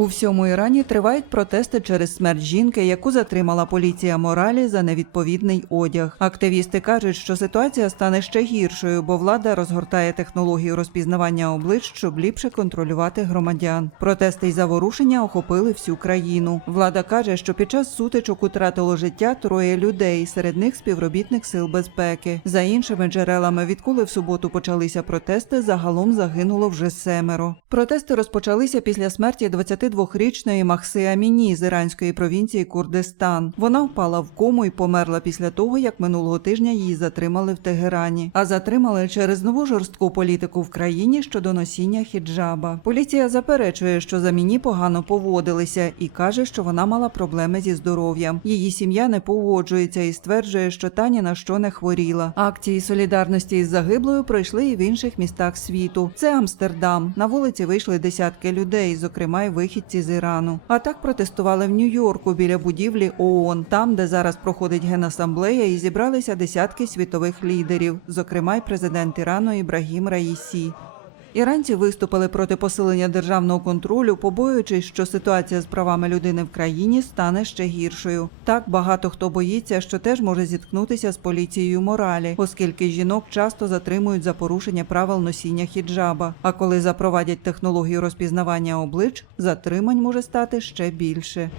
У всьому Ірані тривають протести через смерть жінки, яку затримала поліція моралі за невідповідний одяг. Активісти кажуть, що ситуація стане ще гіршою, бо влада розгортає технологію розпізнавання облич, щоб ліпше контролювати громадян. Протести й заворушення охопили всю країну. Влада каже, що під час сутичок утратило життя троє людей, серед них співробітник сил безпеки. За іншими джерелами, відколи в суботу почалися протести, загалом загинуло вже семеро. Протести розпочалися після смерті 22-річної Махси Аміні з іранської провінції Курдистан. Вона впала в кому і померла після того, як минулого тижня її затримали в Тегерані. А затримали через нову жорстку політику в країні щодо носіння хіджаба. Поліція заперечує, що Заміні погано поводилися, і каже, що вона мала проблеми зі здоров'ям. Її сім'я не погоджується і стверджує, що та ні на що не хворіла. Акції солідарності із загиблою пройшли і в інших містах світу. Це Амстердам. На вулиці вийшли десятки людей, зокрема й вихідці з Ірану. А так протестували в Нью-Йорку біля будівлі ООН, там, де зараз проходить генасамблея, і зібралися десятки світових лідерів, зокрема й президент Ірану Ібрагім Раїсі. Іранці виступили проти посилення державного контролю, побоюючись, що ситуація з правами людини в країні стане ще гіршою. Так багато хто боїться, що теж може зіткнутися з поліцією моралі, оскільки жінок часто затримують за порушення правил носіння хіджаба. А коли запровадять технологію розпізнавання облич, затримань може стати ще більше.